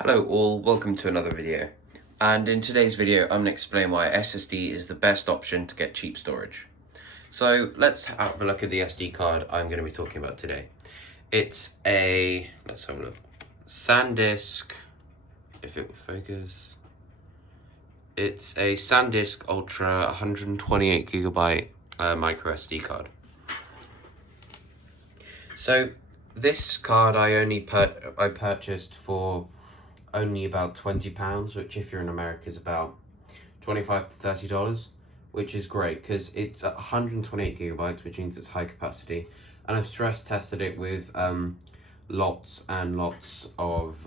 Hello all, welcome to another video. And in today's video, I'm going to explain why SSD is the best option to get cheap storage. So let's have a look at the SD card I'm going to be talking about today. It's a, let's have a look, SanDisk, if it will focus. It's a SanDisk Ultra 128GB micro SD card. So this card I purchased for only about £20, which if you're in America is about $25 to $30, which is great because it's 128GB, which means it's high capacity, and I've stress tested it with lots and lots of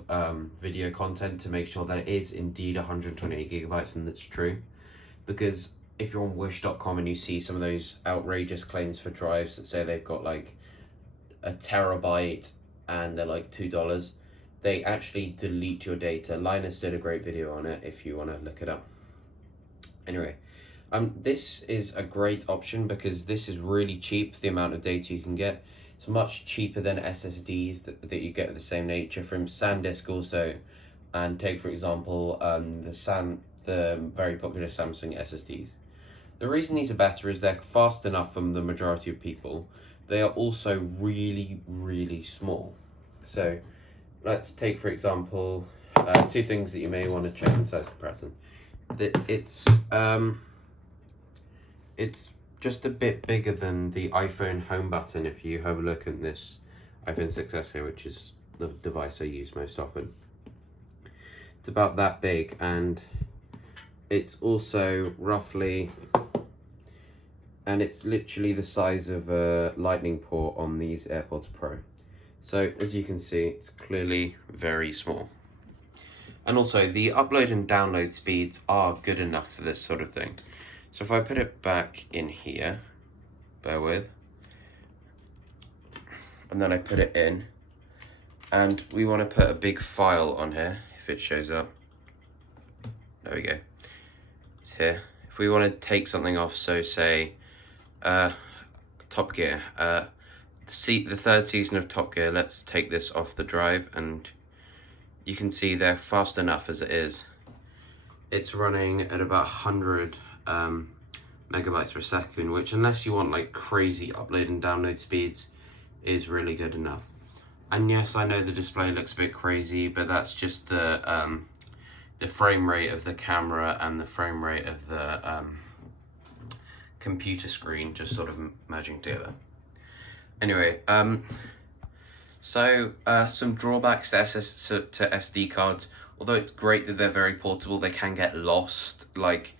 video content to make sure that it is indeed 128GB and that's true. Because if you're on wish.com and you see some of those outrageous claims for drives that say they've got like a terabyte and they're like $2, they actually delete your data. Linus did a great video on it if you want to look it up. Anyway, this is a great option because this is really cheap, the amount of data you can get. It's much cheaper than SSDs that you get of the same nature from SanDisk also. And take, for example, the very popular Samsung SSDs. The reason these are better is they're fast enough from the majority of people. They are also really, really small. So let's take, for example, two things that you may want to check in size comparison. It's just a bit bigger than the iPhone home button if you have a look at this iPhone 6s here, which is the device I use most often. It's about that big, and it's also roughly, and it's literally the size of a lightning port on these AirPods Pro. So as you can see, it's clearly very small. And also the upload and download speeds are good enough for this sort of thing. So if I put it back in here, bear with, and then I put it in, and we want to put a big file on here, if it shows up. There we go. It's here. If we want to take something off, so say Top Gear, the third season of Top Gear, let's take this off the drive, and you can see they're fast enough as it is. It's running at about 100 megabytes per second, which, unless you want like crazy upload and download speeds, is really good enough. And yes, I know the display looks a bit crazy, but that's just the frame rate of the camera and the frame rate of the computer screen just sort of merging together. Anyway, some drawbacks to SD cards. Although it's great that they're very portable, they can get lost. Like,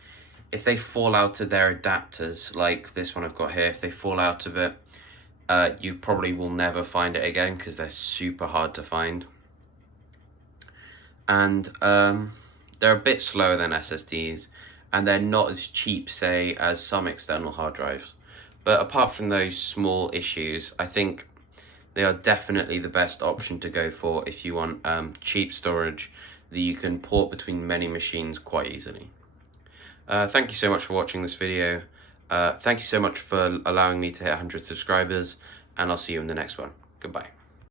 if they fall out of their adapters, like this one I've got here, if they fall out of it, you probably will never find it again because they're super hard to find. And they're a bit slower than SSDs, and they're not as cheap, say, as some external hard drives. But apart from those small issues, I think they are definitely the best option to go for if you want cheap storage that you can port between many machines quite easily. Thank you so much for watching this video. Thank you so much for allowing me to hit 100 subscribers, and I'll see you in the next one. Goodbye.